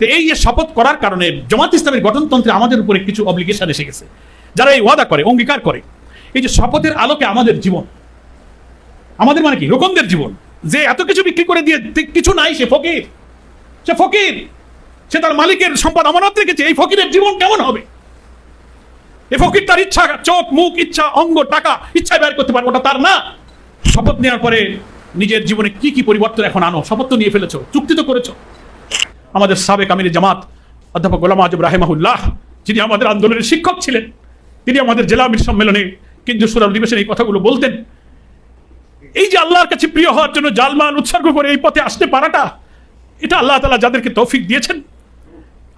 তো এই শপথ করার কারণে জামাত ইসলামের গঠনতন্ত্রে আমাদের উপরে কিছু অব্লিগেশন এসে গেছে। যারা এই ওয়াদা করে, অঙ্গীকার করে, এই যে শপথের আলোকে আমাদের জীবন, আমাদের মানে কি? রোকনদের জীবন। যে এত কিছু বিক্রি করে দিয়ে কিছু নাই, সে ফকির। সে ফকির। সে তার মালিকের সম্পদ আমানত রেখেছে। এই ফকিরের জীবন কেমন হবে? এ ফকির তার ইচ্ছা, চোখ, মুখ, ইচ্ছা, অঙ্গ, টাকা ইচ্ছায় বের করতে পারবে, ওটা তার না। শপথ নেওয়ার পরে নিজের জীবনে কি কি পরিবর্তন এখন আনো? শপথ তো নিয়ে ফেলেছো, চুক্তি তো করেছ। আমাদের সাবেক আমির জামাত, অধ্যাপক গোলাম আজব রাহেমাহুল্লাহ, যিনি আমাদের আন্দোলনের শিক্ষক ছিলেন, তিনি আমাদের জেলা আমির সম্মেলনে কেন্দ্রীয় সুরাল দিবসের এই কথাগুলো বলতেন। এই যে আল্লাহর কাছে প্রিয় হওয়ার জন্য জালমান উৎসর্গ করে এই পথে আসতে পারাটা, এটা আল্লাহ তালা যাদেরকে তৌফিক দিয়েছেন,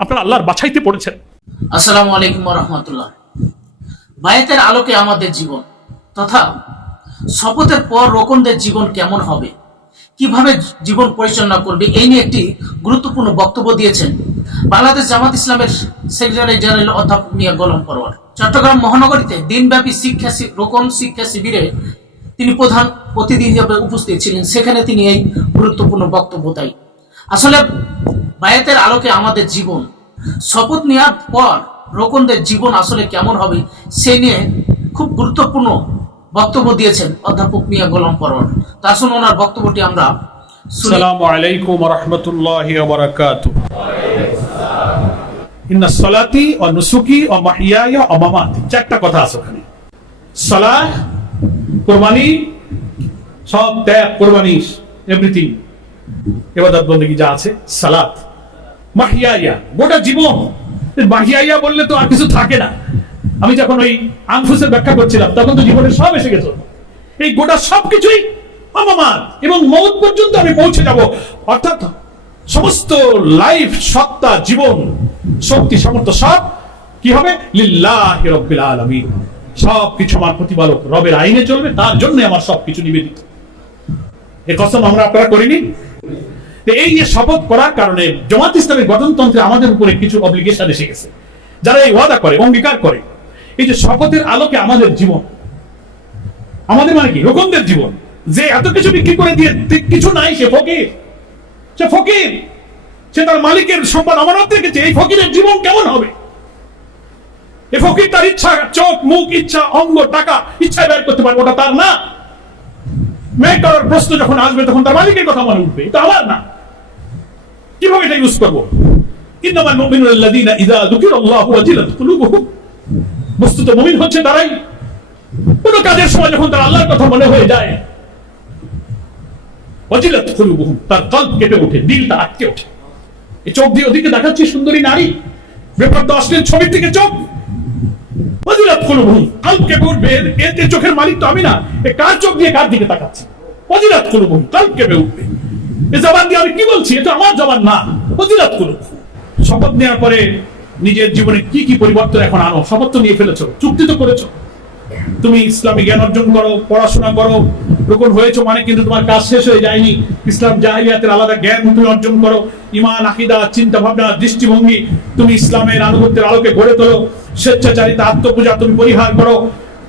আপনারা আল্লাহর বাছাইতে পড়েছেন। আসসালামু আলাইকুম রহমতুল্লাহ। বায়াতের আলোকে আমাদের জীবন তথা শপথের পর রোকনদের জীবন কেমন হবে? কীভাবে জীবন পরিচালনা করবে, এই নিয়ে একটি গুরুত্বপূর্ণ বক্তব্য দিয়েছেন বাংলাদেশ জামাত ইসলামের সেক্রেটারি জেনারেল অধ্যাপক মিয়া গোলাম পরওয়ার। চট্টগ্রাম মহানগরীতে দিনব্যাপী শিক্ষা রোকন শিক্ষা শিবিরে তিনি প্রধান অতিথি হিসেবে উপস্থিত ছিলেন। সেখানে তিনি এই গুরুত্বপূর্ণ বক্তব্য দেয় আসলে বায়াতের আলোকে আমাদের জীবন, শপথ নেওয়ার পর রোকনদের জীবন আসলে কেমন হবে, সে নিয়ে খুব গুরুত্বপূর্ণ বক্তব্য দিয়েছেন অধ্যাপক মিয়া গোলাম পরওয়ার তা শুনে ওনার বক্তব্যটি আমরা যা আছে সালাত মাহিয়ায়া, গোটা জীবন। মাহিয়ায়া বললে তো আর কিছু থাকে না। আমি যখন ওই আনফুসের ব্যাখ্যা করছিলাম, তখন তো জীবনের সব এসে গেছে। এই গোটা সবকিছুই অমামান এবং মৌত পর্যন্ত আমি পৌঁছে যাব। অর্থাৎ সমস্ত লাইফ সত্তা, জীবন, শক্তি, সামর্থ্য সব কি হবে? লিল্লাহি রাব্বিল আলামিন। সব কিছু আমার প্রতিপালক রবের আইনে চলবে, তার জন্য আমার সব কিছু নিবেদিত। এ কসম আমরা আপনারা করিনি? এই যে শপথ করার কারণে জামাত ইসলামের গঠনতন্ত্রে আমাদের উপরে কিছু অব্লিগেশন এসে গেছে। যারা এই ওয়াদা করে, অঙ্গীকার করে এই যে শপথের আলোকে আমাদের জীবন। আমাদের মানে কি? রোকনদের জীবন। যে এত কিছু বিক্রি করে দিয়ে কিছু নাই, সে ফকির। সে ফকির। সে তার মালিকের সম্পদ আমানত রেখেছে। এই ফকিরের জীবন কেমন হবে? এ ফকির তার ইচ্ছা, চোখ, মুখ, ইচ্ছা, অঙ্গ, টাকা, ইচ্ছায় ব্যয় করতে পারবে, ওটা তার না। মেয়ে করার প্রশ্ন যখন আসবে, তখন তার মালিকের কথা মনে উঠবে। এটা আমার না। কীভাবে এটা ইউজ করব? ইন্নামাল মুমিনুল লাযীনা ইযা বস্তুত মুমিন হচ্ছে তারাই। কোন কাজের সময় যখন তার আল্লাহর কথা মনে হয়ে যায় ওয়াজিলাত কুলুবুহুম তার কল্প কেঁপে ওঠে দিলটা আটকে ওঠে। এই চোখ দিয়ে ওদিকে দেখাচ্ছি সুন্দরী নারী ব্যাপার তো অশ্লীল ছবির চোখ। কল্প কেঁপে উঠবে, এর চোখের মালিক তো আমি না, এ কার চোখ দিয়ে কার দিকে তাকাচ্ছে? ওয়াজিলাত কুলুবুহুম কল্প কেঁপে উঠবে। এ জবান দিয়ে আমি কি বলছি? এটা আমার জবান না ওয়াজিলাত কুলুবুহুম শপথ নেওয়ার পরে নিজের জীবনে কি কি পরিবর্তন এখন আনো? তো নিয়ে ফেলেছো, চুক্তি তো করেছ। তুমি ইসলামী জ্ঞান অর্জন করো, পড়াশোনা করো, রোকন হয়েছো মানে কিন্তু তোমার কাজ শেষ হয়ে যায়নি। ইসলাম জাহিলিয়াতের আলাদা জ্ঞান তুমি অর্জন করো। ইমান আকিদা চিন্তা ভাবনা দৃষ্টিভঙ্গি তুমি ইসলামের আনুগত্যের আলোকে গড়ে তোলো। স্বেচ্ছাচারিতা আত্মপূজা তুমি পরিহার করো।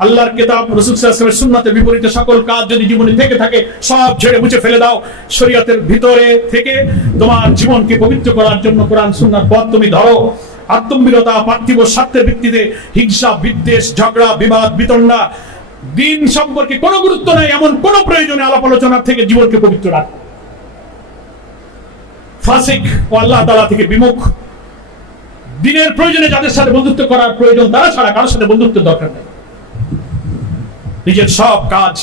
আল্লাহর কেতাব, রসুল সাল্লাল্লাহু সুন্নাতের বিপরীতে সকল কাজ যদি জীবনে থেকে থাকে, সব ছেড়ে মুছে ফেলে দাও। শরীয়তের ভিতরে থেকে তোমার জীবনকে পবিত্র করার জন্য কোরআন, সুন্নার পথ তুমি ধরো। আত্মবিরতা, পার্থিব স্বার্থের ভিত্তিতে হিংসা, বিদ্বেষ, ঝগড়া, বিবাদ, বিতণ্ডা, দিন সম্পর্কে কোনো গুরুত্ব নাই, এমন কোনো প্রয়োজনে আলাপ আলোচনা থেকে জীবনকে পবিত্র রাখো। ফাসিক ও আল্লাহ তালা থেকে বিমুখ। দিনের প্রয়োজনে যাদের সাথে বন্ধুত্ব করার প্রয়োজন, তারা ছাড়া কারোর সাথে বন্ধুত্বের দরকার নেই। নিজের সব কাজ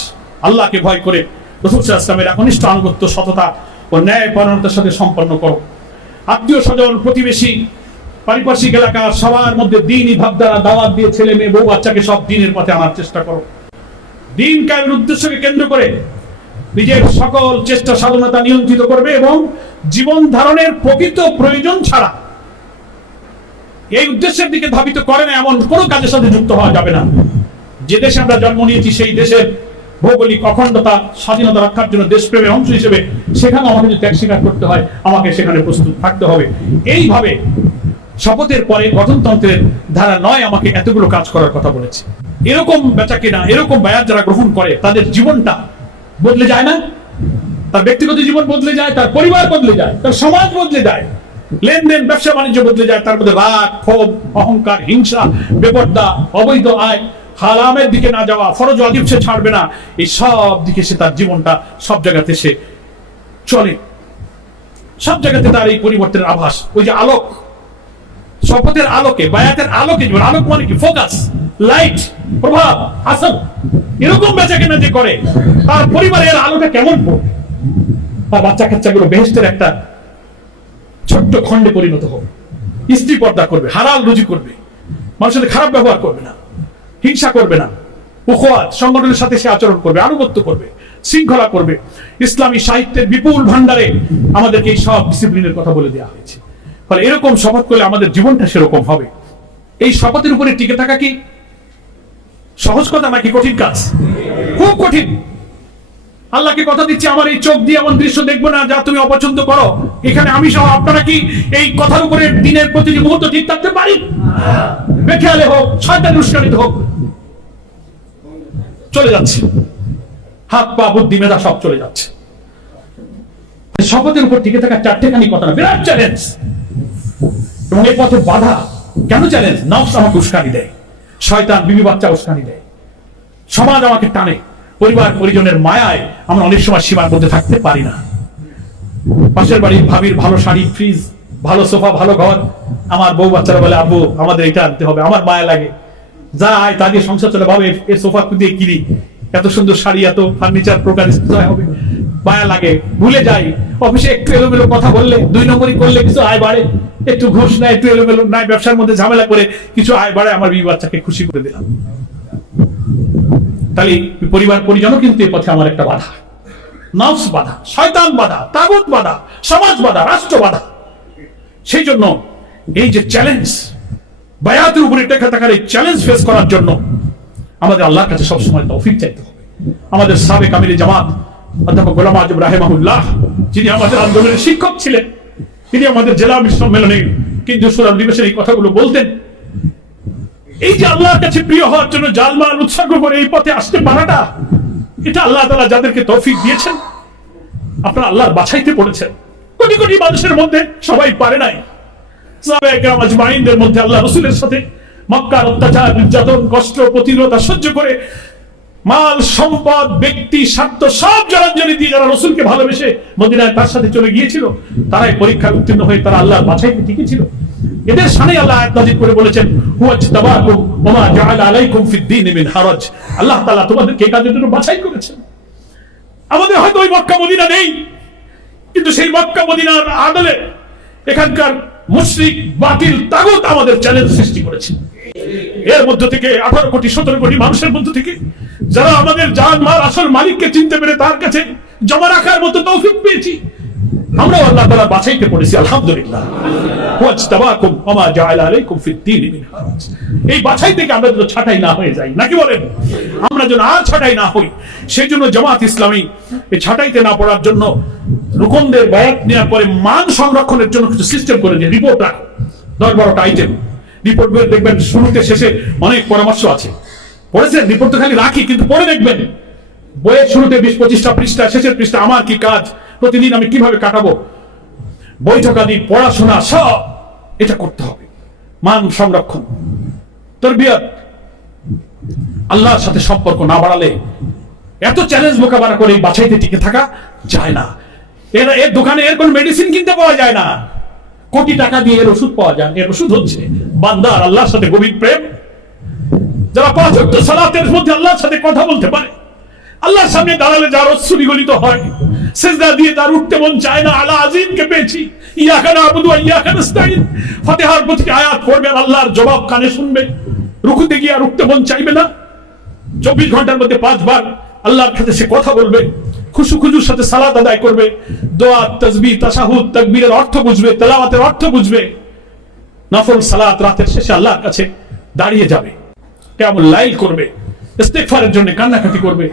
আল্লাহকে ভয় করে রসুল ইসলামের একনিষ্ঠ আনুগত্য, সততা ও ন্যায় পরায়ণতার সাথে সম্পন্ন করো। আত্মীয় স্বজন, প্রতিবেশী পারিপার্শ্বিক এলাকা, সবার মধ্যে দিনই ভাবধারা দাওয়াত দিয়ে ছেলে মেয়ে, বউ বাচ্চাকে সব দিনের পথে আনার চেষ্টা করো। দিন কায়েমের উদ্দেশ্যকে কেন্দ্র করে নিজের সকল চেষ্টা সাধনতা নিয়ন্ত্রিত করবে এবং জীবন ধারণের প্রকৃত প্রয়োজন ছাড়া এই উদ্দেশ্যের দিকে ধাবিত করে না, এমন কোনো কাজের সাথে যুক্ত হওয়া যাবে না। যে দেশে আমরা জন্ম নিয়েছি, সেই দেশের ভৌগোলিক অখণ্ডতা, স্বাধীনতা রক্ষার জন্য দেশপ্রেমের অংশ হিসেবে সেখানে আমাকে যদি ত্যাগ স্বীকার করতে হয়, আমাকে সেখানে প্রস্তুত থাকতে হবে। এইভাবে শপথের পরে গঠনতন্ত্রের ধারা নয় আমাকে এতগুলো কাজ করার কথা বলেছে। এরকম বেচা কেনা এরকম বায়াত যারা গ্রহণ করে, তাদের জীবনটা বদলে যায় না? তার ব্যক্তিগত জীবন বদলে যায়, তার পরিবার বদলে যায়, তার সমাজ বদলে যায়, লেনদেন, ব্যবসা, বাণিজ্য বদলে যায়, তার মধ্যে রাগ, ক্ষোভ, অহংকার, হিংসা, বেপর্দা, অবৈধ আয়, হারামের দিকে না যাওয়া, ফরজ অজীব সে ছাড়বে না, এই সব দিকে সে তার জীবনটা সব জায়গাতে সে চলে। সব জায়গাতে তার এই পরিবর্তনের আভাস, ওই যে আলোক শপথের আলোকে, বায়াতের আলোকে জীবন আলোক মানে কি? ফোকাস লাইট প্রভাব, আসল। এরকম বেচা কেনা যে করে। তার পরিবারের আলোটা কেমন পড়বে? তার বাচ্চা কাচ্চাগুলো বেহেস্তের একটা ছোট্ট খণ্ডে পরিণত হবে। স্ত্রী পর্দা করবে, হারাল রুজি করবে। মানুষের খারাপ ব্যবহার করবে না। হিংসা করবে না। উখোয়াত সংগঠনের সাথে সে আচরণ করবে, আনুগত্য করবে, শৃঙ্খলা করবে। ইসলামী সাহিত্যের বিপুল ভান্ডারে আমাদেরকে এই সব ডিসিপ্লিনের কথা বলে দেওয়া হয়েছে। ফলে এরকম শপথ করলে আমাদের জীবনটা সেরকম হবে। এই শপথের উপরে টিকে থাকা কি সহজ কথা নাকি কঠিন কাজ? খুব কঠিন। আল্লাহকে কথা দিচ্ছি, আমার এই চোখ দিয়ে এমন দৃশ্য দেখব না যা তুমি অপছন্দ করো। এখানে আমি সহ আপনারা কি এই কথার উপরে দিনের প্রতিটি মুহূর্ত ঠিক থাকতে পারি? বেখেয়ালে হোক, শয়তান উস্কানিত হোক। চলে যাচ্ছে। হাত, পা, বুদ্ধি, মেধা সব চলে যাচ্ছে। শপথের উপর টিকে থাকা চারটেখানি কথা না। বিরাট চ্যালেঞ্জ। এবং এই পথে বাধা কেন চ্যালেঞ্জ নফস আমাকে উস্কানি দেয়। শয়তান বিবি বাচ্চা উস্কানি দেয়। সমাজ আমাকে টানে। পরিবার পরিজনের মায়ায় আমরা অনেক সময় সীমার মধ্যে থাকতে পারি না। পাশের বাড়ির ভাবির ভালো শাড়ি ফ্রিজ ভালো সোফা, ভালো ঘর। আমার বউ বাচ্চারা বলে, আব্বু, আমাদের এটা আনতে হবে। আমার মায়া লাগে। যা আয় তা দিয়ে সংসার চলে। ভাবে এই সোফা খুঁজে কিনি? এত সুন্দর শাড়ি, এত ফার্নিচার প্রকার হবে। মায়া লাগে, ভুলে যাই। অফিসে একটু এলোমেলো কথা বললে, দুই নম্বরই করলে কিছু আয় বাড়ে। একটু ঘুষ নেয়, একটু এলোমেলো নাই ব্যবসার মধ্যে ঝামেলা করে কিছু আয় বাড়ে আমার বিবি বাচ্চাকে খুশি করে দিলাম। তাহলে পরিবার পরিজনও কিন্তু এই পথে আমার একটা বাধা। নফস বাধা, শয়তান বাধা, তাগুত বাধা, সমাজ বাধা, রাষ্ট্র বাধা। সেই জন্য এই যে চ্যালেঞ্জ বায়াতের উপরে টেকা থাকার এই চ্যালেঞ্জ ফেস করার জন্য আমাদের আল্লাহর কাছে সবসময় তৌফিক চাইতে হবে। আমাদের সাবেক আমির জামাত অধ্যাপক গোলাম আজম রাহেমাহুল্লাহ, যিনি আমাদের আন্দোলনের শিক্ষক ছিলেন, তিনি আমাদের জেলা সম্মেলনে কিন্তু সুরাম দিবসের এই কথাগুলো বলতেন। এই যে আল্লাহর কাছে প্রিয় হওয়ার জন্য জালমাল উৎসর্গ করে এই পথে আসতে পারাটা, এটা আল্লাহ তালা যাদেরকে তৌফিক দিয়েছেন, আপনারা আল্লাহর বাছাইতে পড়েছেন। কোটি কোটি মানুষের মধ্যে সবাই পারে নাই। মধ্যে আল্লাহ রসুলের সাথে মক্কার অত্যাচার, নির্যাতন, কষ্ট, প্রতিরোধ সহ্য করে মাল, সম্পদ, ব্যক্তি, স্বার্থ সব জলাঞ্জলি দিয়ে যারা রসুলকে ভালোবেসে মদিনায় তার সাথে চলে গিয়েছিল, তারাই পরীক্ষায় উত্তীর্ণ হয়ে তারা বাছাইতে টিকেছিল। এদের আল্লাহ আয়াত করে বলেছেন হুয়াজ ওমা জাআলা আলাইকুম মিন হারাজ। আল্লাহ তাআলা কাজের জন্য বাছাই করেছেন। আমাদের হয়তো ওই মক্কা মদিনা নেই, কিন্তু সেই মক্কা মদিনার আদলে এখানকার মুশরিক বাতিল তাগুত আমাদের চ্যালেঞ্জ সৃষ্টি করেছে। এর মধ্য থেকে আঠারো কোটি, সতেরো কোটি মানুষের মধ্য থেকে যারা আমাদের জান, মাল, আসল মালিককে চিনতে পেরে তার কাছে জমা রাখার মতো তৌফিক পেয়েছি, আমরাও আল্লাহ তাআলা বাছাইতে পড়েছি, আলহামদুলিল্লাহ। ওয়াজতাবাকুম ওমা জাআলা আলাইকুম ফিদ-দীন মিন হারাজ এই বাছাই থেকে আমরা যেন ছাঁটাই না হয়ে যাই, নাকি বলেন? আমরা যেন আর ছাঁটাই না হই সেই জন্য জামাত ইসলামী এই ছাঁটাইতে না পড়ার জন্য রুকনদের বায়াত নেওয়ার পরে মান সংরক্ষণের জন্য কিছু সিস্টেম করে দিয়ে রিপোর্ট রাখো। দশ বারোটা আইটেম রিপোর্ট দেখবেন শুরুতে শেষে অনেক পরামর্শ আছে। পড়েছেন? রিপোর্ট তো খালি রাখি, কিন্তু পরে দেখবেন। বইয়ের শুরুতে বিশ পঁচিশটা পৃষ্ঠা, শেষের পৃষ্ঠা, আমার কি কাজ? প্রতিদিন আমি কীভাবে কাটাবো? বৈঠক আদি পড়াশোনা, সব এটা করতে হবে। মান সংরক্ষণ। তরবিয়ত। আল্লাহর সাথে সম্পর্ক না বাড়ালে এত চ্যালেঞ্জ মোকাবেলা করে বাছাইতে টিকে থাকা যায় না। এর এর দোকানে এর কোনো মেডিসিন কিনতে পাওয়া যায় না। কোটি টাকা দিয়ে এর ওষুধ পাওয়া যায় এর ওষুধ হচ্ছে বান্দার আল্লাহর সাথে গভীর প্রেম। যারা পাঁচ ওয়াক্ত সালাতের মধ্যে আল্লাহর সাথে কথা বলতে পারে, আল্লাহর সামনে দাঁড়ালে যার গলিত হয়, সেজদা দিয়ে তার উঠতে মন চায় না আলা পেয়েছি। নাস্তাইন ফাতিহার আয়াত আল্লাহর জবাব কানে শুনবে। রুকুতে গিয়ে আর উঠতে মন চাইবে না। চব্বিশ ঘণ্টার মধ্যে পাঁচবার আল্লাহর সাথে সে কথা বলবে, খুশু খুজুর সাথে সালাত আদায় করবে। দোয়া তসবি তাসাহুদ তাকবীরের অর্থ বুঝবে, তেলাওয়াতের অর্থ বুঝবে। নফল সালাত রাতের শেষে আল্লাহর কাছে দাঁড়িয়ে যাবে। কেমন লাইল করবে ইস্তেগফারের জন্য কান্নাকাটি করবে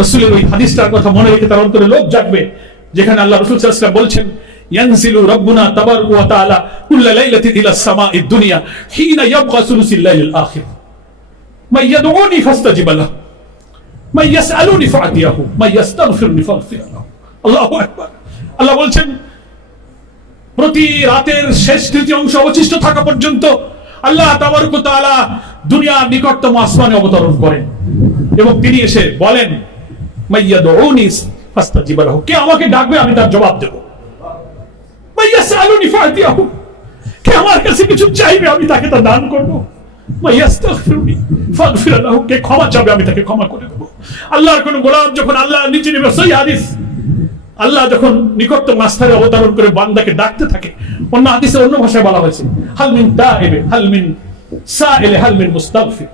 রসুলের ওই হাদিসটার কথা মনে রেখে তার অন্তরে লোভ জাগবে যেখানে আল্লাহ রসুল সাল্লাল্লাহু আলাইহি ওয়াসাল্লাম বলছেন ينزل ربنا تبارك وتعالى كل ليلة إلى السماء الدنيا حين يبقى ثلث الليل الآخر من يدعوني فاستجب له من يسألوني فأعطيه من يستغفرني فاغفر له الله أكبر আল্লাহ বলছেন প্রতি রাতের শেষ তৃতীয় অংশ অবশিষ্ট থাকা পর্যন্ত আল্লাহ তাবারক ওয়া তাআলা দুনিয়ার নিকটতম আসমানে অবতরণ করেন। এবং তিনি এসে বলেন কে আমাকে ডাকবে, আমি তার জবাব দেব। কে আমার কাছে কিছু চাইবে, আমি তাকে তা দান ক্ষমা চাবে, আমি তাকে ক্ষমা করে আল্লাহর কোন গোলাম যখন আল্লাহ নিচে নেবে, সই হাদিস, আল্লাহ যখন নিকটতম আস্থারে অবতরণ করে বান্দাকে ডাকতে থাকে, অন্য হাদিসে অন্য ভাষায় বলা হয়েছে হালমিন তাইবে হালমিন সাইলে হালমিন মুস্তাগফির।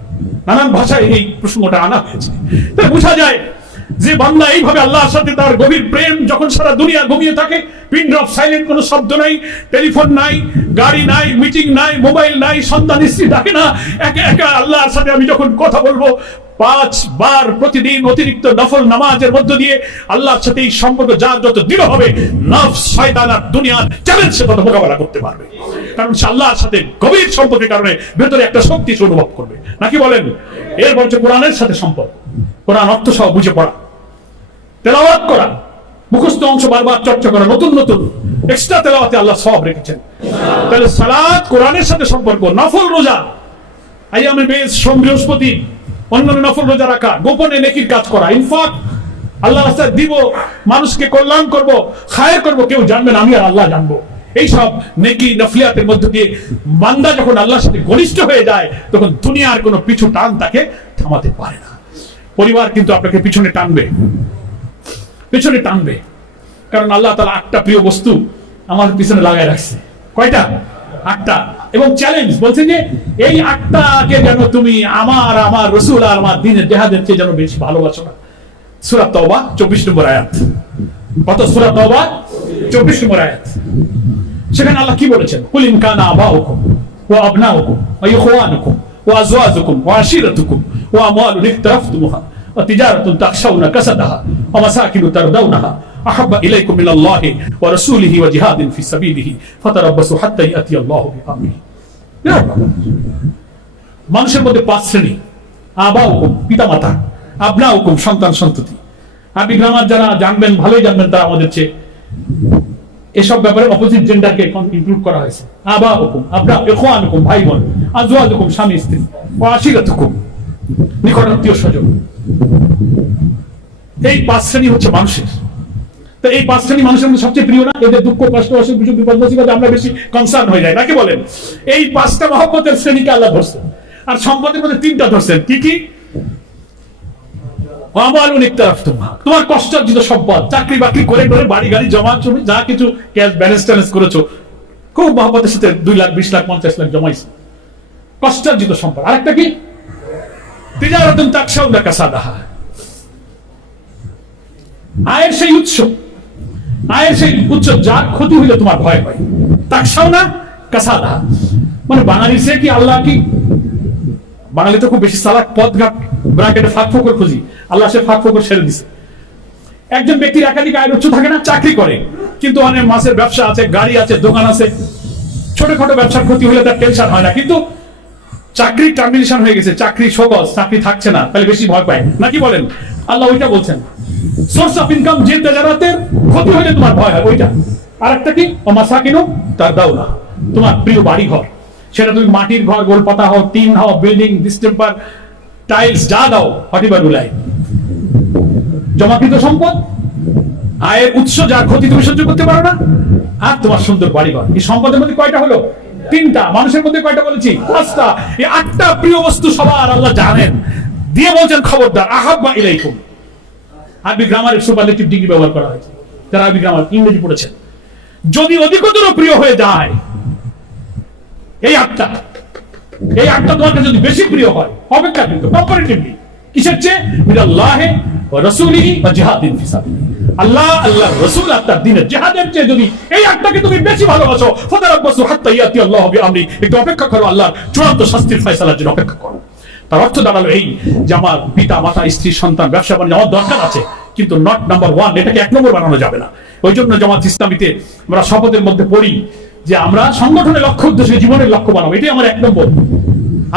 নানান ভাষায় এই প্রসঙ্গটা আনা হয়েছে। তাই বোঝা যায় যে বান্দা এইভাবে আল্লাহর সাথে তার গভীর প্রেম যখন সারা দুনিয়া ঘুমিয়ে থাকে, পিন ড্রপ, সাইলেন্ট, কোনো শব্দ নাই, টেলিফোন নাই, গাড়ি নাই, মিটিং নাই, মোবাইল নাই সন্তান স্ত্রী ডাকে না, একা একা আল্লাহর সাথে আমি যখন কথা বলব, পাঁচ বার প্রতিদিন অতিরিক্ত নফল নামাজের মধ্য দিয়ে আল্লাহর সাথে এই সম্পর্ক যার যত দৃঢ় হবে, নফস, শয়তান আর দুনিয়ার চ্যালেঞ্জ সে তত মোকাবেলা করতে পারবে। কারণ সে আল্লাহর সাথে গভীর সম্পর্কের কারণে ভেতরে একটা শক্তি সে অনুভব করবে। নাকি বলেন? এর বলছে কোরআনের সাথে সম্পর্ক। কোরআন অর্থ সহ বুঝে পড়া। তেলাওয়াত করা। মুখস্থ অংশ বারবার চর্চা করা, নতুন নতুন। এক্সট্রা তেলাওয়াতে আল্লাহ সব রেখেছেন। তাহলে সালাত কোরআনের সাথে সম্পর্ক, নফল রোজা। আইয়ামে বেশ, সোম বৃহস্পতি, অন্যান্য নফল রোজা রাখা, গোপনে নেকির কাজ করা। ইনফাক আল্লাহ রাস্তায় দিব, মানুষকে কল্যাণ করব, খায়ের করব, কেউ জানবেন আমি আর আল্লাহ জানব। এইসব নেকি, নফলিয়াতের মধ্য দিয়ে বান্দা যখন আল্লাহর সাথে ঘনিষ্ঠ হয়ে যায়, তখন দুনিয়ার কোনো পিছু টান তাকে থামাতে পারে না। পরিবার কিন্তু আপনাকে পিছনে টানবে। পেছনে টানবে। কারণ আল্লাহ তালা আটটা প্রিয় বস্তু আমার পিছনে লাগাই রাখছে। কয়টা? আটটা। এবং চ্যালেঞ্জ বলছে যে, এই আটটাকে যেন তুমি আমার আমার রসুল আর আমার দিনের জেহাদের চেয়ে যেন বেশি ভালোবাসো না। সুরাত তওবা, চব্বিশ নম্বর আয়াত। কত সুরাত তওবা? চব্বিশ নম্বর আয়াত। সেখানে আল্লাহ কি বলেছেন? কুলিন কানা আবাউকুম ওয়া আবনাউকুম ওয়া ইখওয়ানুকুম ওয়া আজওয়াজুকুম ওয়া আশিরাতুকুম ওয়া আমওয়ালুন ইকতারাফতুমুহা ওয়া তিজারাতুন তাখশাউনা কাসাদাহা ওয়া মাসাকিনু তারদাউনাহা أحب إليكم من الله ورسوله وجهاد في سبيله فتربصوا حتى يأتي الله بأمره يا رب মানুষের মধ্যে পাঁচ শ্রেণী আবা হুকুম পিতা মাতা আপনা হুকুম সন্তান সন্ততি আপনি গ্রামার যারা জানবেন ভালোই জানবেন তারা আমাদের চেয়ে এসব ব্যাপারে অপোজিট জেন্ডারকে ইনক্লুড করা হয়েছে আবা হুকুম আপনার এখোয়ান হুকুম ভাই বোন আজওয়াজ হুকুম স্বামী স্ত্রী ও আশিরাত হুকুম নিকটাত্মীয় স্বজন। এই পাঁচ শ্রেণি হচ্ছে মানুষের। তো এই পাঁচ শ্রেণি মানুষের মধ্যে সবচেয়ে প্রিয় না? এদের দুঃখ, কষ্ট, অসুখ, বিসুখ, বিপদ মুসিবতে আমরা বেশি কনসার্ন হয়ে যাই নাকি বলেন? এই পাঁচটা মহব্বতের শ্রেণীকে আল্লাহ ধরছেন আর সম্পদের মধ্যে তিনটা ধরছেন। কি কি। তোমার কষ্টার্জিত সম্পদ। চাকরি বাকরি করে করে বাড়ি, গাড়ি, জমা, জমি, যা কিছু ক্যাশ ব্যালেন্স ট্যালেন্স করেছ, খুব মহব্বতের সাথে দুই লাখ, বিশ লাখ, পঞ্চাশ লাখ জমাইছে। কষ্টার্জিত সম্পদ। আরেকটা কি? তিজারাতুন তাকশাউনা কাসাদাহা। আয়ের সেই উৎস, আয়ের সেই উৎস, যার ক্ষতি হইলে তোমার ভয় হয়। তাকসাও না কাসাদা মানে বাঙালি সে কি আল্লাহ কি, বাঙালি তো খুব বেশি সালাক পথ ঘাট ব্রাকেটে ফাঁক ফোকর খুঁজি। আল্লাহ সে ফাঁক ফোকর ছেড়ে দিছে। একজন ব্যক্তির একাধিক আয়ের উৎস থাকে না, চাকরি করে। কিন্তু অনেক মাসের ব্যবসা আছে, গাড়ি আছে, দোকান আছে। ছোটখাটো ব্যবসার ক্ষতি হলে তার টেনশন হয় না। কিন্তু চাকরি টার্মিনেশন হয়ে গেছে, চাকরি সগজ চাকরি থাকছে না, তাহলে বেশি ভয় পায়। নাকি বলেন? আল্লাহ ওইটা বলছেন। সোর্স অফ ইনকাম যে তেজারাতের ক্ষতি হলে তোমার ভয় হয়, ওইটা। আর একটা কি? অমাসা কিনো তার দাও না তোমার প্রিয় বাড়ি ঘর সেটা তুমি মাটির ঘর গোল পাতা হও, টিন হও বিল্ডিং ডিস্টেম্পার টাইলস যা দাও হটিবার উলাই। জমাকৃত সম্পদ, আয়ের উৎস, যার ক্ষতি তুমি সহ্য করতে পারো না, আর তোমার সুন্দর বাড়ি ঘর এই সম্পদের মধ্যে কয়টা হলো? তিনটা, মানুষের মধ্যে কয়টা বলেছি? পাঁচটা। এই আটটা প্রিয় বস্তু সবার আল্লাহ জানেন। দিয়ে বলছেন, খবরদার, আহাব্বা ইলাইকুম। আরবি গ্রামারের সুপারলেটিভ ডিগ্রি ব্যবহার করা হয়েছে। যারা আরবি গ্রামার ইংরেজি পড়েছেন। যদি অধিকতর প্রিয় হয়ে যায়, এই আটটা এই আটটা তোমার কাছে যদি বেশি প্রিয় হয় অপেক্ষা কিন্তু কম্পারেটিভলি কিসের চেয়ে? সন্তান, ব্যবসা বাণিজ্য দরকার আছে, কিন্তু নট নাম্বার ওয়ান এটাকে এক নম্বর বানানো যাবে না। ওই জন্য জামাত ইসলামীতে আমরা শপথের মধ্যে পড়ি যে আমরা সংগঠনের লক্ষ্য, উদ্দেশ্যে জীবনের লক্ষ্য বানাবো। এটাই আমার এক নম্বর।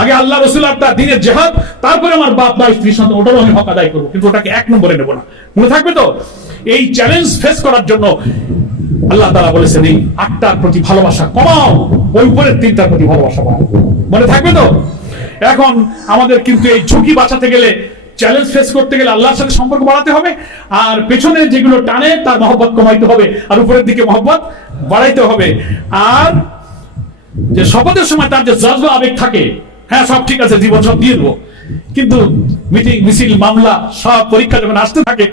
আগে আল্লাহ রসুল আর তার দিনের জেহাদ, তারপরে আমার বাপ, মা, স্ত্রী, সন্তান ওটারও আমি হক আদায় করব, কিন্তু ওটাকে এক নম্বরে নেব না। মনে থাকবে তো? এই চ্যালেঞ্জ ফেস করার জন্য আল্লাহ তালা বলেছেন, এই আটটার প্রতি ভালোবাসা কমাও, ওই উপরের তিনটার প্রতি ভালোবাসা বাড়াও। মনে থাকবে তো? এখন আমাদের কিন্তু এই ঝুঁকি বাঁচাতে গেলে চ্যালেঞ্জ ফেস করতে গেলে আল্লাহর সাথে সম্পর্ক বাড়াতে হবে, আর পেছনে যেগুলো টানে, তার মহব্বত কমাইতে হবে, আর উপরের দিকে মহব্বত বাড়াইতে হবে। আর যে শপথের সময় তার যে জজবা আবেগ থাকে হ্যাঁ সব ঠিক আছে, জীবন সব দিয়ে দেবো। কিন্তু মিটিং, মিছিল, মামলা, সব পরীক্ষা যখন আসতে থাকে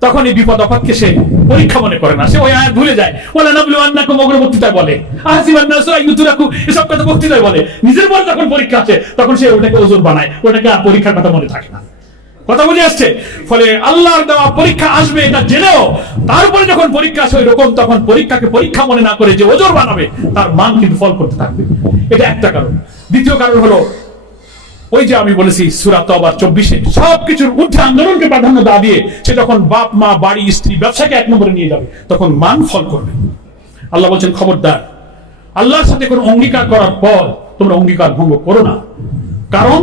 তখন এই বিপদ আপদকে সে পরীক্ষা মনে করে না। সে ওই আয়াত ভুলে যায়। ওলা নাবলু আন্নাকুম ওগুলো বক্তৃতায় বলে। আহিসিবান নাসু আইয়ুতুরাকু এসব কথা বক্তৃতায় বলে। নিজের পরে যখন পরীক্ষা আসে, তখন সে ওটাকে ওজন বানায়। ওটাকে আর পরীক্ষার কথা মনে থাকে না। কথা বুঝে আসছে। ফলে আল্লাহর দেওয়া পরীক্ষা আসবে, এটা জেনেও তারপরে যখন পরীক্ষা আসে ওইরকম, তখন পরীক্ষাকে পরীক্ষা মনে না করে যে ওজোর বানাবে, তার মান কিন্তু ফল করতে থাকবে। এটা একটা কারণ। দ্বিতীয় কারণ হলো, ওই যে আমি বলেছি সুরাত আবার চব্বিশে, সবকিছুর ঊর্ধ্বে আন্দোলনকে প্রাধান্য দা দিয়ে সে যখন বাপ, মা, বাড়ি, স্ত্রী, ব্যবসাকে এক নম্বরে নিয়ে যাবে, তখন মান ফল করবে। আল্লাহ বলছেন, খবরদার, আল্লাহর সাথে কোনো অঙ্গীকার করার পর তোমরা অঙ্গীকার ভঙ্গ করো না। কারণ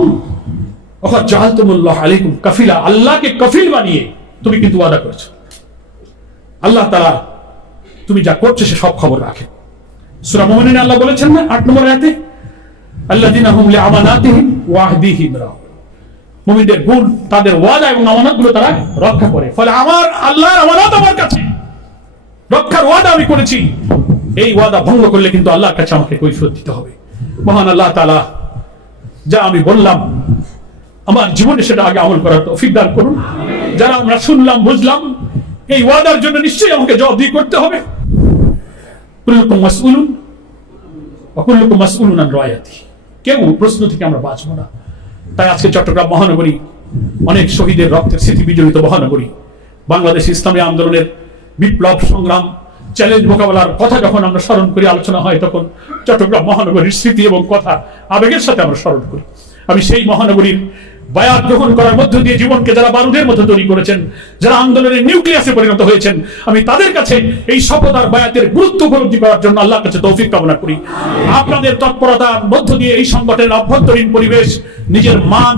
আলাইকুম কাফিলা, আল্লাহকে কফিল বানিয়ে তুমি কিন্তু ওয়াদা করেছ। আল্লাহ তারা তুমি যা করছ সে সব খবর রাখে। সুরা মোমিনে আল্লাহ বলেছেন না, আট নম্বর আয়াতে? ওয়া মুমিনদের গুণ, তাদের ওয়াদা এবং তারা রক্ষা করে। ফলে আমার আল্লাহর আমার কাছে। রক্ষার ওয়াদা আমি করেছি। এই ওয়াদা ভঙ্গ করলে কিন্তু আল্লাহর কাছে আমাকে দিতে হবে। মহান আল্লাহ যা আমি বললাম, আমার জীবনে সেটা আগে আমল করার তৌফিক দান করুন। যারা আমরা শুনলাম, বুঝলাম, এই ওয়াদার জন্য নিশ্চয়ই আমাকে জবাবদিহি করতে হবে। কুল্লুকুম মাসউলুন অকুল্লুকুম মাসউলুন আন রায়াতি। কেউ প্রশ্ন থেকে আমরা বাঁচব না। তাই আজকে চট্টগ্রাম মহানগরী অনেক শহীদের রক্তের স্মৃতি বিজড়িত মহানগরী, বাংলাদেশ ইসলামী আন্দোলনের বিপ্লব সংগ্রাম চ্যালেঞ্জ মোকাবেলার কথা যখন আমরা স্মরণ করি, আলোচনা হয় তখন চট্টগ্রাম মহানগরীর স্মৃতি এবং কথা আবেগের সাথে আমরা স্মরণ করি। আমি সেই মহানগরীর বায়াত গ্রহণ করার মধ্য দিয়ে জীবনকে যারা বারুদের মতো তৈরি করেছেন, যারা আন্দোলনের নিউক্লিয়াসে পরিণত হয়েছেন, আমি তাদের কাছে এই শপথ আর বায়াতের গুরুত্ব উপলব্ধি করার জন্য আল্লাহর কাছে তৌফিক কামনা করি। আপনাদের তৎপরতার মধ্য দিয়ে এই সংগঠনের অভ্যন্তরীণ পরিবেশ, নিজের মান,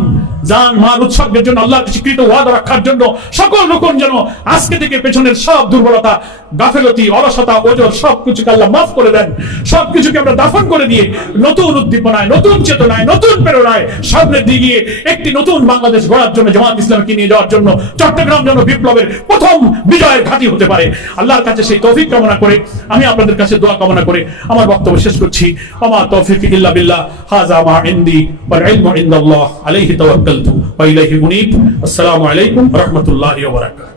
জান, মান, উৎসর্গের জন্য আল্লাহর কাছে কৃত ওয়াদা রাখার জন্য সকল রকম যেন আজকে থেকে পেছনের সব দুর্বলতা, গাফেলতি, অলসতা, ওজর সব কিছুকে আল্লাহ মাফ করে দেন। সব কিছুকে আমরা দাফন করে দিয়ে নতুন উদ্দীপনায়, নতুন চেতনায়, নতুন প্রেরণায় সামনের দিকে গিয়ে একটি নতুন বাংলাদেশ গড়ার জন্য জামাত ইসলামকে নিয়ে যাওয়ার জন্য চট্টগ্রাম যেন বিপ্লবের প্রথম বিজয়ের ঘাঁটি হতে পারে। আল্লাহর কাছে সেই তৌফিক কামনা করে আমি আপনাদের কাছে দোয়া কামনা করে আমার বক্তব্য শেষ করছি। আমার তৌফিক ইল্লা বিল্লাহ, হাযা মা ইনদি ওয়াল ইলমু ইনদাল্লাহ আলাইহি তাওয়াক্কালতু ওয়া ইলাইহি উনীব। আসসালামু আলাইকুম ওয়া রাহমাতুল্লাহি ওয়া বারাকাতুহু।